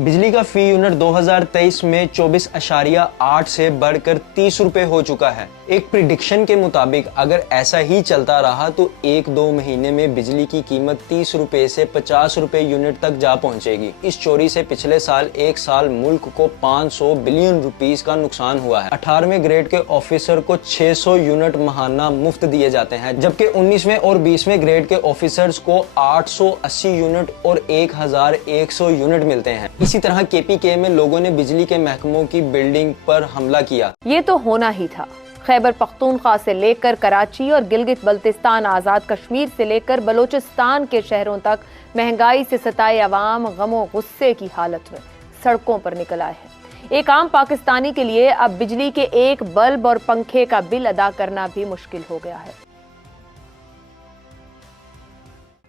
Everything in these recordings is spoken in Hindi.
बिजली का फी यूनिट 2023 में 24.8 से बढ़कर 30 रुपए हो चुका है। एक प्रिडिक्शन के मुताबिक अगर ऐसा ही चलता रहा तो 1-2 महीने में बिजली की कीमत 30 रुपए से 50 रुपए यूनिट तक जा पहुंचेगी। इस चोरी से पिछले साल एक साल मुल्क को 500 बिलियन रुपीस का नुकसान हुआ है। 18वें ग्रेड के ऑफिसर को 600 यूनिट महाना मुफ्त दिए जाते हैं, जबकि 19वें और 20वें ग्रेड के ऑफिसर्स को 880 यूनिट और 1100 यूनिट मिलते हैं। इसी तरह केपीके में लोगों ने बिजली के महकमों की बिल्डिंग पर हमला किया। ये तो होना ही था। खैबर पख्तूनख्वा से लेकर कराची और गिलगित बल्तिस्तान, आजाद कश्मीर से लेकर बलोचिस्तान के शहरों तक महंगाई से सताए अवाम गमो गुस्से की हालत में सड़कों पर निकल आए हैं। एक आम पाकिस्तानी के लिए अब बिजली के एक बल्ब और पंखे का बिल अदा करना भी मुश्किल हो गया है।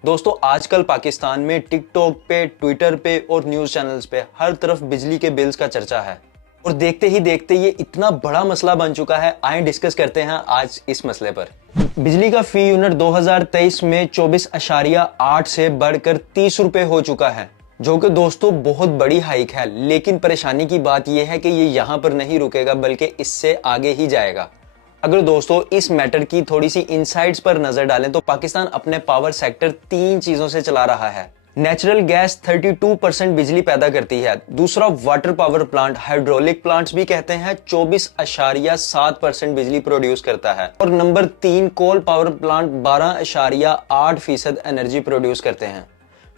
दोस्तों, आजकल पाकिस्तान में टिकटॉक पे, ट्विटर पे और न्यूज चैनल्स पे हर तरफ बिजली के बिल्स का चर्चा है और देखते ही देखते ये इतना बड़ा मसला बन चुका है। आइए डिस्कस करते हैं आज इस मसले पर। बिजली का फी यूनिट 2023 में 24.8 से बढ़कर 30 रुपए हो चुका है, जो कि दोस्तों बहुत बड़ी हाइक है। लेकिन परेशानी की बात यह है कि ये यहाँ पर नहीं रुकेगा बल्कि इससे आगे ही जाएगा। अगर दोस्तों इस मैटर की थोड़ी सी इनसाइट्स पर नजर डालें तो पाकिस्तान अपने पावर सेक्टर 3 चीजों से चला रहा है। नेचुरल गैस 32% बिजली पैदा करती है। दूसरा, water power plant, hydraulic plants भी कहते हैं, 24.7% बिजली प्रोड्यूस करता है। और number 3, coal power plant 12.8% energy produce करते हैं।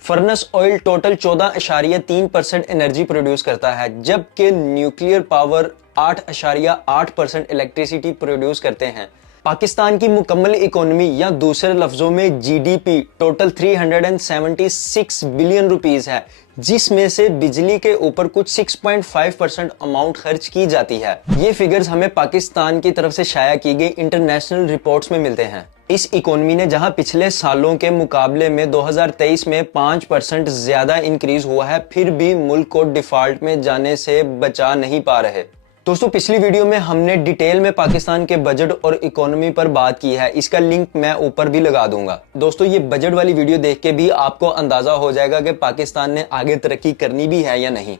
Furnace oil total 14.3% energy produce करता है, जबकि न्यूक्लियर पावर 8.8% इलेक्ट्रिसिटी प्रोड्यूस करते हैं। पाकिस्तान की मुकम्मल इकोनॉमी या दूसरे लफ्जों में जीडीपी टोटल 376 बिलियन रुपीस है, जिसमें से बिजली के ऊपर कुछ 6.5% अमाउंट खर्च की जाती है। ये फिगर्स हमें पाकिस्तान की तरफ से शाया की गई इंटरनेशनल रिपोर्ट्स में मिलते हैं। इस इकोनॉमी ने जहां पिछले सालों के मुकाबले में 2023 में 5% ज्यादा इंक्रीज हुआ है, फिर भी मुल्क को डिफॉल्ट में जाने से बचा नहीं पा रहे। दोस्तों, पिछली वीडियो में हमने डिटेल में पाकिस्तान के बजट और इकोनॉमी पर बात की है, इसका लिंक मैं ऊपर भी लगा दूंगा। दोस्तों, ये बजट वाली वीडियो देख के भी आपको अंदाजा हो जाएगा कि पाकिस्तान ने आगे तरक्की करनी भी है या नहीं।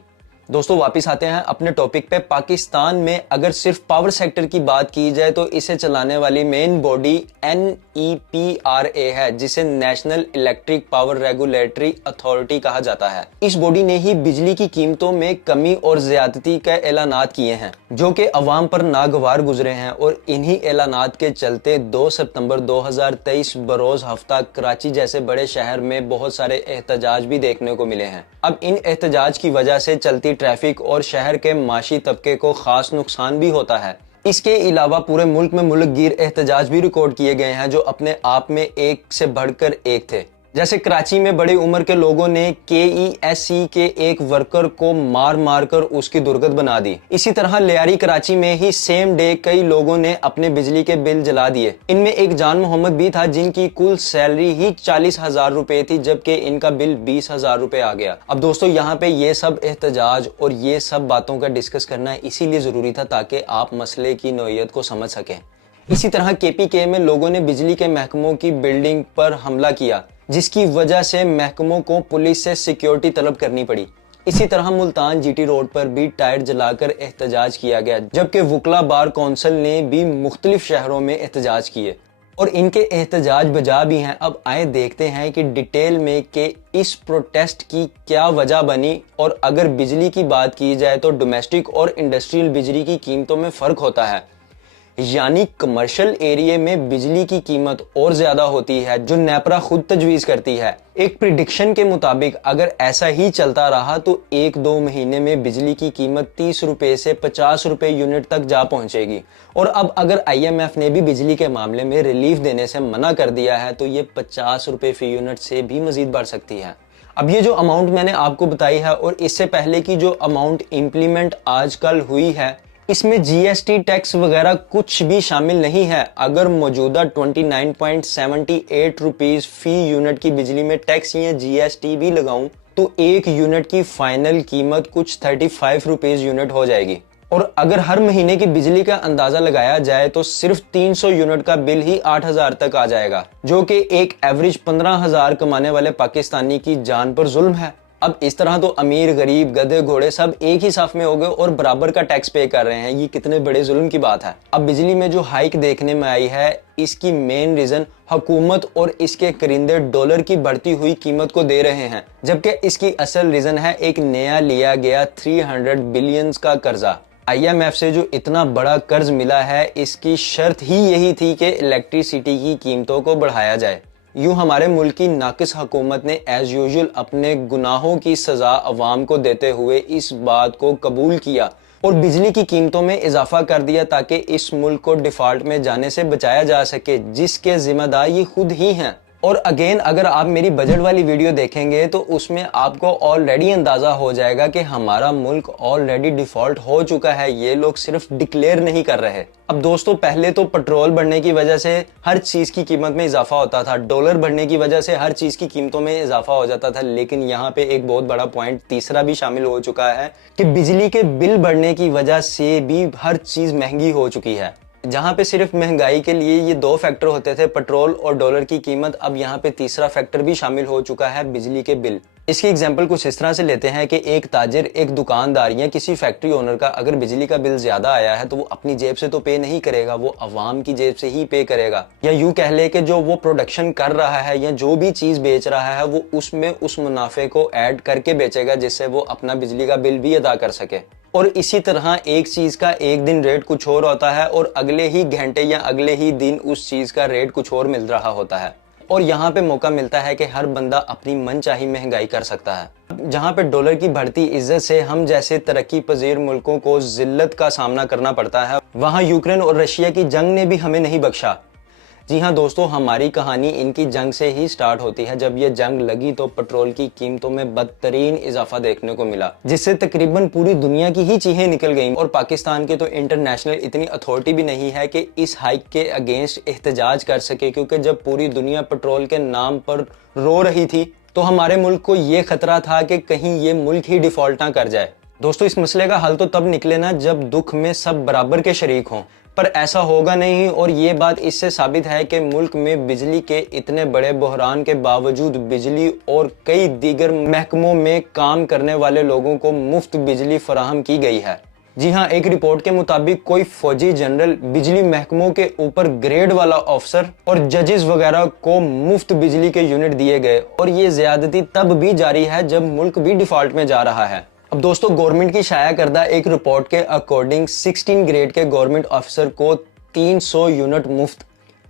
दोस्तों, वापस आते हैं अपने टॉपिक पे। पाकिस्तान में अगर सिर्फ पावर सेक्टर की बात की जाए तो इसे चलाने वाली मेन बॉडी NEPRA है, जिसे national electric power regulatory authority कहा जाता है। इस बॉडी ने ही बिजली की कीमतों में कमी और ज्यादती के ऐलानात किए हैं, जो कि अवाम पर नागवार गुजरे हैं। और इन्हीं ऐलानात के चलते 2 सितंबर 2023 बरोज हफ्ता कराची जैसे बड़े शहर में बहुत सारे एहतजाज भी देखने को मिले हैं। अब इन एहतजाज की वजह से चलती ट्रैफिक और शहर के माशी तबके को खास नुकसान भी होता है। इसके अलावा पूरे मुल्क में मुल्कगीर एहतजाज भी रिकॉर्ड किए गए हैं, जो अपने आप में एक से बढ़कर एक थे। जैसे कराची में बड़ी उम्र के लोगों ने KESC के एक वर्कर को मार मार कर उसकी दुर्गत बना दी। इसी तरह लियारी कराची में ही सेम डे कई लोगों ने अपने बिजली के बिल जला दिए। इनमें एक जान मोहम्मद भी था, जिनकी कुल सैलरी ही 40,000 रुपए थी, जबकि इनका बिल 20,000 रुपए आ गया। अब दोस्तों, यहाँ पे ये सब एहतजाज और ये सब बातों का डिस्कस करना इसीलिए जरूरी था ताकि आप मसले की नौइयत को समझ सकें। इसी तरह KPK में लोगों ने बिजली के महकमों की बिल्डिंग पर हमला किया, जिसकी वजह से महकमों को पुलिस से सिक्योरिटी तलब करनी पड़ी। इसी तरह मुल्तान GT रोड पर भी टायर जलाकर एहतजाज किया गया, जबकि वुकला बार काउंसिल ने भी मुख्तलिफ शहरों में एहतजाज किए और इनके एहतजाज बजा भी हैं। अब आए देखते हैं कि डिटेल में कि इस प्रोटेस्ट की क्या वजह बनी। और अगर बिजली की बात की जाए तो डोमेस्टिक और इंडस्ट्रियल बिजली की कीमतों में फर्क होता है, यानी कमर्शियल एरिया में बिजली की कीमत और ज्यादा होती है, जो नेपरा खुद तजवीज करती है। एक प्रिडिक्शन के मुताबिक अगर ऐसा ही चलता रहा तो 1-2 महीने में बिजली की कीमत 30 रुपए से 50 रुपए यूनिट तक जा पहुंचेगी। और अब अगर IMF ने भी बिजली के मामले में रिलीफ देने से मना कर दिया है तो ये 50 रुपए फी यूनिट से भी मजीद बढ़ सकती है। अब ये जो अमाउंट मैंने आपको बताई है और इससे पहले की जो अमाउंट इम्प्लीमेंट आजकल हुई है, इसमें GST टैक्स वगैरह कुछ भी शामिल नहीं है। अगर मौजूदा 29.78 रुपीस फी यूनिट की बिजली में टैक्स या GST भी लगाऊं तो एक यूनिट की फाइनल कीमत कुछ 35 रुपीस यूनिट हो जाएगी। और अगर हर महीने की बिजली का अंदाजा लगाया जाए तो सिर्फ 300 यूनिट का बिल ही 8,000 तक आ जाएगा, जो कि एक एवरेज 15,000 कमाने वाले पाकिस्तानी की जान पर जुल्म है। अब इस तरह तो अमीर गरीब गधे घोड़े सब एक ही साफ में हो गए और बराबर का टैक्स पे कर रहे हैं। ये कितने बड़े जुल्म की बात है। अब बिजली में जो हाइक देखने में आई है, इसकी मेन रीजन हुकूमत और इसके करिंदे डॉलर की बढ़ती हुई कीमत को दे रहे हैं, जबकि इसकी असल रीजन है एक नया लिया गया 300 बिलियन का कर्जा। IMF से जो इतना बड़ा कर्ज मिला है, इसकी शर्त ही यही थी कि इलेक्ट्रिसिटी की कीमतों को बढ़ाया जाए। यूं हमारे मुल्क की नाकिस हुकूमत ने एज यूजुअल अपने गुनाहों की सजा अवाम को देते हुए इस बात को कबूल किया और बिजली की कीमतों में इजाफा कर दिया ताकि इस मुल्क को डिफॉल्ट में जाने से बचाया जा सके, जिसके जिम्मेदार ये खुद ही हैं। और अगेन अगर आप मेरी बजट वाली वीडियो देखेंगे तो उसमें आपको ऑलरेडी अंदाजा हो जाएगा कि हमारा मुल्क ऑलरेडी डिफॉल्ट हो चुका है। ये लोग सिर्फ डिक्लेयर नहीं कर रहे। अब दोस्तों, पहले तो पेट्रोल बढ़ने की वजह से हर चीज की कीमत में इजाफा होता था, डॉलर बढ़ने की वजह से हर चीज की कीमतों में इजाफा हो जाता था, लेकिन यहाँ पे एक बहुत बड़ा पॉइंट तीसरा भी शामिल हो चुका है कि बिजली के बिल बढ़ने की वजह से भी हर चीज महंगी हो चुकी है। जहां पे सिर्फ महंगाई के लिए ये दो फैक्टर होते थे, पेट्रोल और डॉलर की कीमत, अब यहाँ पे तीसरा फैक्टर भी शामिल हो चुका है, बिजली के बिल। इसकी एग्जांपल कुछ इस तरह से लेते हैं कि एक ताजिर, एक दुकानदार या किसी फैक्ट्री ओनर का अगर बिजली का बिल ज्यादा आया है तो वो अपनी जेब से तो पे नहीं करेगा, वो अवाम की जेब से ही पे करेगा। या यूं कह ले कि जो वो प्रोडक्शन कर रहा है या जो भी चीज बेच रहा है वो उसमें उस मुनाफे को ऐड करके बेचेगा, जिससे वो अपना बिजली का बिल भी अदा कर सके। और इसी तरह एक चीज का एक दिन रेट कुछ और होता है और अगले ही घंटे या अगले ही दिन उस चीज का रेट कुछ और मिल रहा होता है। और यहाँ पे मौका मिलता है कि हर बंदा अपनी मनचाही महंगाई कर सकता है। जहाँ पे डॉलर की बढ़ती इज्जत से हम जैसे तरक्की पजीर मुल्कों को जिल्लत का सामना करना पड़ता है, वहाँ यूक्रेन और रशिया की जंग ने भी हमें नहीं बख्शा। जी हाँ दोस्तों, हमारी कहानी इनकी जंग से ही स्टार्ट होती है। जब ये जंग लगी तो पेट्रोल की कीमतों में बदतरीन इजाफा देखने को मिला, जिससे तकरीबन पूरी दुनिया की ही चीखें निकल गईं। और पाकिस्तान की तो इंटरनेशनल इतनी अथॉरिटी भी नहीं है कि इस हाइक के अगेंस्ट एहतजाज कर सके, क्योंकि जब पूरी दुनिया पेट्रोल के नाम पर रो रही थी तो हमारे मुल्क को ये खतरा था कि कहीं ये मुल्क ही डिफॉल्ट ना कर जाए। दोस्तों, इस मसले का हल तो तब निकले ना जब दुख में सब बराबर के शरीक हों, पर ऐसा होगा नहीं। और ये बात इससे साबित है कि मुल्क में बिजली के इतने बड़े बहरान के बावजूद बिजली और कई दीगर महकमों में काम करने वाले लोगों को मुफ्त बिजली फराहम की गई है। जी हाँ, एक रिपोर्ट के मुताबिक कोई फौजी जनरल, बिजली महकमों के ऊपर ग्रेड वाला अफसर और जजेस वगैरह को मुफ्त बिजली के यूनिट दिए गए। और ये ज्यादती तब भी जारी है जब मुल्क भी डिफॉल्ट में जा रहा है। अब दोस्तों, गवर्नमेंट की शाया करदा एक रिपोर्ट के अकॉर्डिंग 16 ग्रेड के गवर्नमेंट ऑफिसर को 300 यूनिट मुफ्त,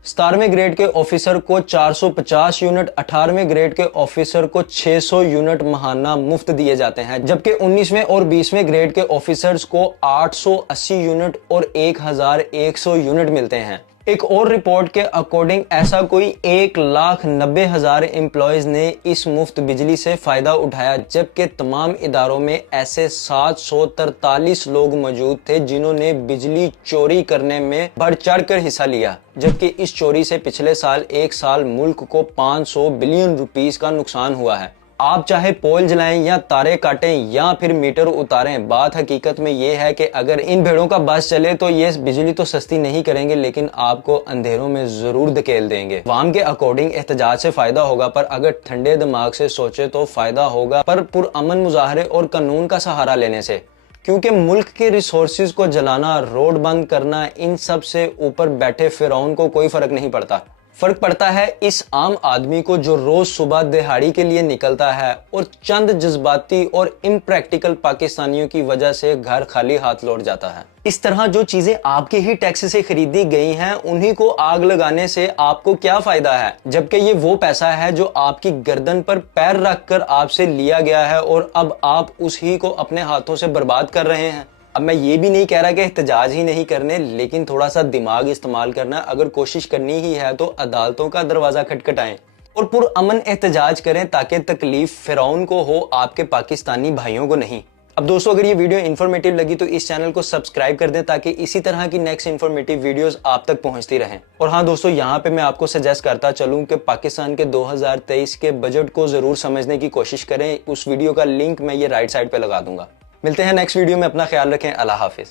17वें ग्रेड के ऑफिसर को 450 यूनिट, 18वें ग्रेड के ऑफिसर को 600 यूनिट महाना मुफ्त दिए जाते हैं, जबकि 19वें और 20वें ग्रेड के ऑफिसर्स को 880 यूनिट और 1100 यूनिट मिलते हैं। एक और रिपोर्ट के अकॉर्डिंग ऐसा कोई 1,90,000 एम्प्लॉयज ने इस मुफ्त बिजली से फायदा उठाया, जबकि तमाम इदारों में ऐसे 743 लोग मौजूद थे जिन्होंने बिजली चोरी करने में बढ़ चढ़ कर हिस्सा लिया। जबकि इस चोरी से पिछले साल एक साल मुल्क को 500 बिलियन रुपीस का नुकसान हुआ है। आप चाहे पोल जलाएं या तारे काटें या फिर मीटर उतारें, बात हकीकत में ये है कि अगर इन भेड़ों का बस चले तो ये बिजली तो सस्ती नहीं करेंगे, लेकिन आपको अंधेरों में जरूर धकेल देंगे। अवाम के अकॉर्डिंग एहतजाज से फायदा होगा, पर अगर ठंडे दिमाग से सोचे तो फायदा होगा पर पुरअमन मुजाहरे और कानून का सहारा लेने से, क्योंकि मुल्क के रिसोर्सेज को जलाना, रोड बंद करना, इन सब से ऊपर बैठे फिरौन को कोई फर्क नहीं पड़ता। फर्क पड़ता है इस आम आदमी को जो रोज सुबह दिहाड़ी के लिए निकलता है और चंद जज्बाती और इम्प्रैक्टिकल पाकिस्तानियों की वजह से घर खाली हाथ लौट जाता है। इस तरह जो चीजें आपके ही टैक्स से खरीदी गई हैं, उन्हीं को आग लगाने से आपको क्या फायदा है, जबकि ये वो पैसा है जो आपकी गर्दन पर पैर रखकर आपसे लिया गया है और अब आप उसी को अपने हाथों से बर्बाद कर रहे हैं। अब मैं ये भी नहीं कह रहा कि एहतजाज ही नहीं करने, लेकिन थोड़ा सा दिमाग इस्तेमाल करना। अगर कोशिश करनी ही है तो अदालतों का दरवाजा खटखटाएं और पुरअमन एहतजाज करें, ताकि तकलीफ फिरौन को हो, आपके पाकिस्तानी भाइयों को नहीं। अब दोस्तों, अगर ये वीडियो इन्फॉर्मेटिव लगी तो इस चैनल को सब्सक्राइब कर दें, ताकि इसी तरह की नेक्स्ट इन्फॉर्मेटिव वीडियोस आप तक पहुंचती रहें। और हाँ दोस्तों, यहाँ पे मैं आपको सजेस्ट करता चलूं कि पाकिस्तान के 2023 के बजट को जरूर समझने की कोशिश करें। उस वीडियो का लिंक मैं ये राइट साइड पे लगा दूंगा। मिलते हैं नेक्स्ट वीडियो में। अपना ख्याल रखें। अल्लाह हाफिज।